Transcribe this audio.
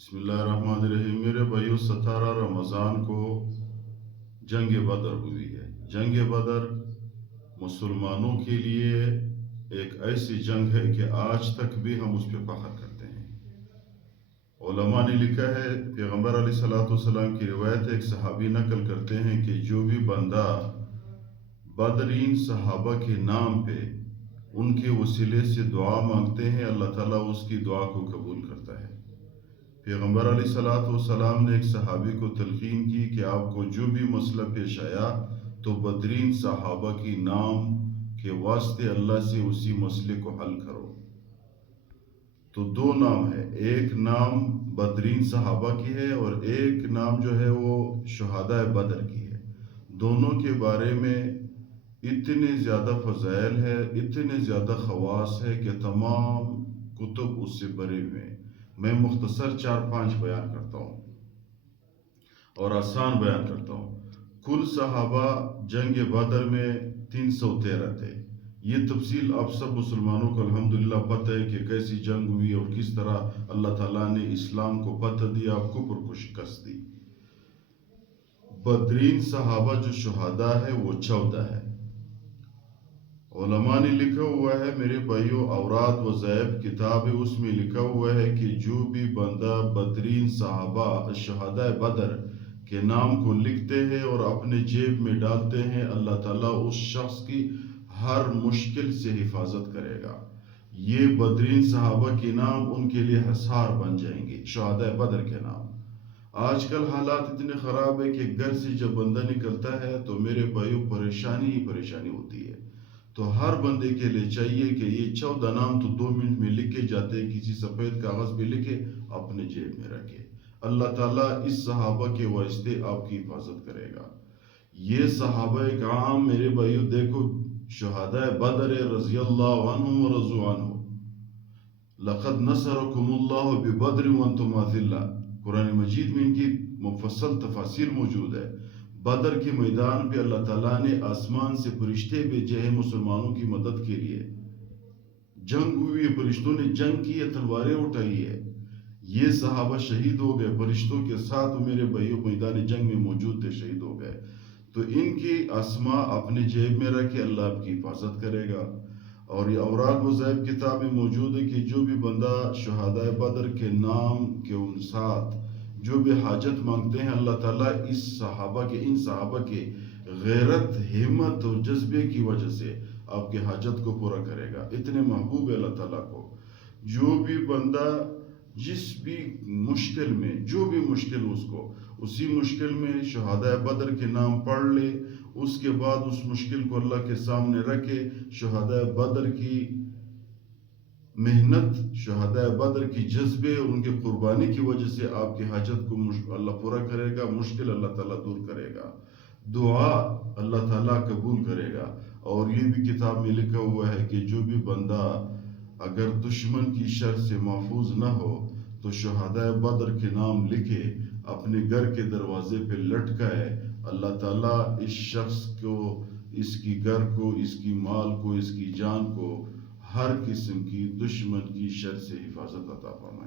بسم اللہ الرحمن الرحیم۔ میرے بھائیو، 17 رمضان کو جنگ بدر ہوئی ہے۔ جنگ بدر مسلمانوں کے لیے ایک ایسی جنگ ہے کہ آج تک بھی ہم اس پہ فخر کرتے ہیں۔ علماء نے لکھا ہے، پیغمبر علیہ السلام کی روایت ایک صحابی نقل کرتے ہیں کہ جو بھی بندہ بدرین صحابہ کے نام پہ ان کے وسیلے سے دعا مانگتے ہیں، اللہ تعالیٰ اس کی دعا کو قبول کرتا ہے۔ پیغمبر علیہ السلام نے ایک صحابی کو تلقین کی کہ آپ کو جو بھی مسئلہ پیش آیا تو بدرین صحابہ کی نام کے واسطے اللہ سے اسی مسئلے کو حل کرو۔ تو دو نام ہے، ایک نام بدرین صحابہ کی ہے اور ایک نام جو ہے وہ شہداء بدر کی ہے۔ دونوں کے بارے میں اتنے زیادہ فضائل ہے، اتنے زیادہ خواص ہے کہ تمام کتب اس سے بھرے ہوئے ہیں۔ میں مختصر 4-5 بیان کرتا ہوں اور آسان بیان کرتا ہوں۔ کل صحابہ جنگ بدر میں 313 تھے۔ یہ تفصیل آپ سب مسلمانوں کو الحمدللہ پتہ ہے کہ کیسی جنگ ہوئی اور کس طرح اللہ تعالیٰ نے اسلام کو فتح دیا، کفر کو شکست دی۔ بدرین صحابہ جو شہداء ہے وہ 14 ہے۔ علماء نے لکھا ہوا ہے، میرے بھائیو، اوراد وظائف کتاب ہے، اس میں لکھا ہوا ہے کہ جو بھی بندہ بدرین صحابہ شہداء بدر کے نام کو لکھتے ہیں اور اپنے جیب میں ڈالتے ہیں، اللہ تعالیٰ اس شخص کی ہر مشکل سے حفاظت کرے گا۔ یہ بدرین صحابہ کے نام ان کے لیے حصار بن جائیں گے، شہداء بدر کے نام۔ آج کل حالات اتنے خراب ہے کہ گھر سے جب بندہ نکلتا ہے تو میرے بھائیو پریشانی ہی پریشانی ہوتی ہے۔ تو ہر بندے کے لیے چاہیے کہ یہ 14 نام تو 2 منٹ میں لکھے جاتے ہیں، کسی سفید کاغذ پہ لکھے اپنے جیب میں رکھے۔ اللہ تعالیٰ اس صحابہ کے واسطے آپ کی حفاظت کرے گا۔ یہ صحابہ کرام میرے بھائیو دیکھو، شہداء بدر رضی اللہ عنہم ورضوا عنہ، لقد نصرکم اللہ ببدر وانتم اذلہ، قرآن مجید میں ان کی مفصل تفاصیل موجود ہے۔ بدر کے میدان پہ اللہ تعالیٰ نے آسمان سے فرشتے بھیجے ہیں مسلمانوں کی مدد کے لیے۔ جنگ ہوئی ہے، فرشتوں نے جنگ کی ہے، تلواریں اٹھائی ہے۔ یہ صحابہ شہید ہو گئے فرشتوں کے ساتھ، میرے بھائیوں میدان جنگ میں موجود تھے، شہید ہو گئے۔ تو ان کی اسماء اپنے جیب میں رکھے، اللہ آپ کی حفاظت کرے گا۔ اور یہ اوراد وظائف کتاب میں موجود ہے کہ جو بھی بندہ شہداء بدر کے نام کے ان ساتھ جو بھی حاجت مانگتے ہیں، اللہ تعالیٰ ان صحابہ کے غیرت، ہمت اور جذبے کی وجہ سے آپ کے حاجت کو پورا کرے گا۔ اتنے محبوب ہے اللہ تعالیٰ کو۔ جو بھی بندہ جس بھی مشکل میں، جو بھی مشکل اس کو، اسی مشکل میں شہداء بدر کے نام پڑھ لے، اس کے بعد اس مشکل کو اللہ کے سامنے رکھے، شہداء بدر کی محنت، شہداء بدر کی جذبے اور ان کی قربانی کی وجہ سے آپ کی حاجت کو اللہ پورا کرے گا، مشکل اللہ تعالیٰ دور کرے گا، دعا اللہ تعالیٰ قبول کرے گا۔ اور یہ بھی کتاب میں لکھا ہوا ہے کہ جو بھی بندہ اگر دشمن کی شر سے محفوظ نہ ہو تو شہداء بدر کے نام لکھے، اپنے گھر کے دروازے پہ لٹکائے، اللہ تعالیٰ اس شخص کو، اس کی گھر کو، اس کی مال کو، اس کی جان کو ہر قسم کی دشمن کی شر سے حفاظت عطا فرمائے۔